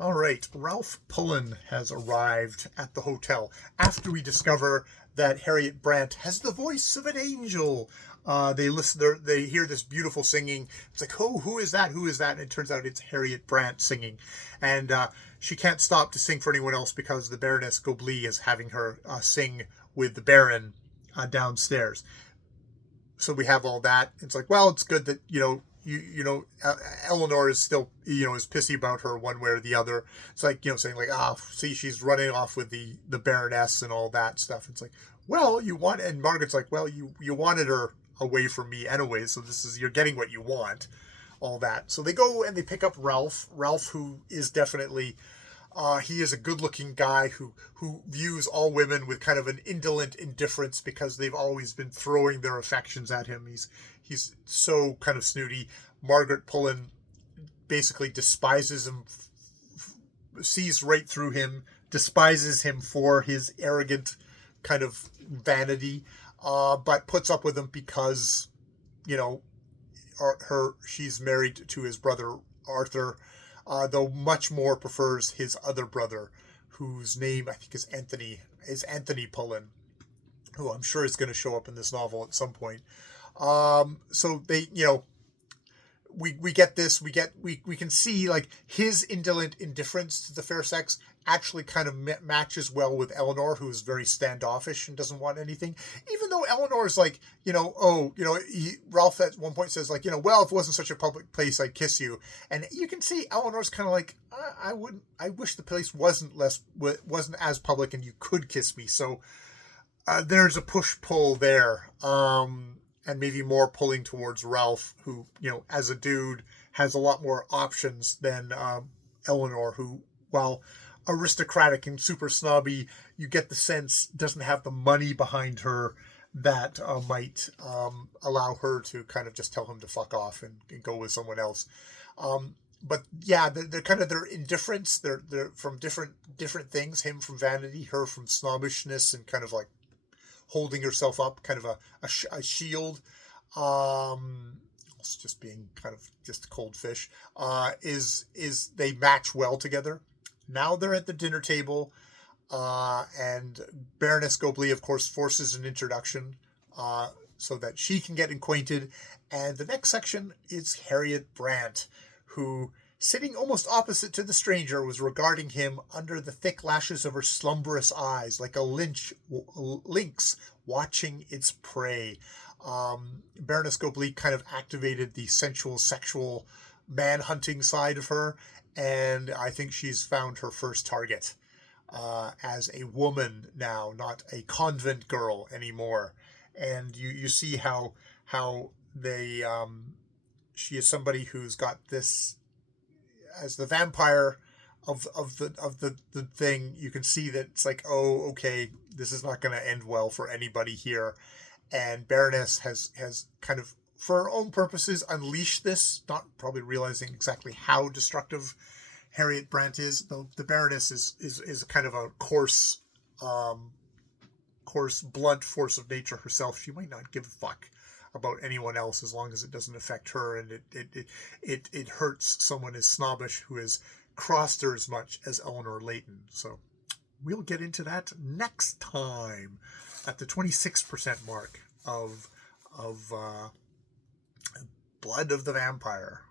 All right, Rlph has arrived at the hotel after we discover that Harriet Brandt has the voice of an angel. They listen, they hear this beautiful singing. It's like, oh, who is that? Who is that? And it turns out it's Harriet Brandt singing. And she can't stop to sing for anyone else because the Baroness Goblet is having her sing with the Baron downstairs. So we have all that. It's like, well, it's good that, Eleanor is still, is pissy about her one way or the other. It's like, saying like, see, she's running off with the Baroness and all that stuff. It's like, well, and Margaret's like, well, you wanted her away from me anyway, so you're getting what you want, all that. So they go and they pick up Rlph, who is definitely, he is a good-looking guy who views all women with kind of an indolent indifference because they've always been throwing their affections at him. He's so kind of snooty. Margaret Plln basically despises him, sees right through him, despises him for his arrogant kind of vanity, but puts up with him because, she's married to his brother Arthur, though much more prefers his other brother, whose name I think is Anthony Plln, who I'm sure is going to show up in this novel at some point. So they, we get this, we can see like his indolent indifference to the fair sex actually kind of matches well with Eleanor, who's very standoffish and doesn't want anything, even though Eleanor's like, Rlph at one point says like, well, if it wasn't such a public place, I'd kiss you. And you can see Eleanor's kind of like, I wish the place wasn't as public and you could kiss me. So there's a push-pull there. And maybe more pulling towards Rlph, who, as a dude, has a lot more options than Eleanor, who, while aristocratic and super snobby, you get the sense doesn't have the money behind her that might allow her to kind of just tell him to fuck off and go with someone else. But yeah, they're kind of their indifference. They're from different things. Him from vanity, her from snobbishness and kind of like holding herself up, kind of a shield, just being kind of just cold fish, is they match well together. Now they're at the dinner table, and Baroness Goblet, of course, forces an introduction so that she can get acquainted. And the next section is Harriet Brandt, who, sitting almost opposite to the stranger, was regarding him under the thick lashes of her slumberous eyes, like a lynx watching its prey. Baroness Goblet kind of activated the sensual, sexual, man-hunting side of her, and I think she's found her first target as a woman now, not a convent girl anymore. And you see how they she is somebody who's got this as the vampire of the thing. You can see that it's like, oh, okay, this is not going to end well for anybody here. And Baroness has kind of, for her own purposes, unleashed this, not probably realizing exactly how destructive Harriet Brandt is. Though the Baroness is kind of a coarse, blunt force of nature herself. She might not give a fuck about anyone else as long as it doesn't affect her, and it hurts someone as snobbish who has crossed her as much as Eleanor Layton. So we'll get into that next time at the 26% mark of Blood of the Vampire.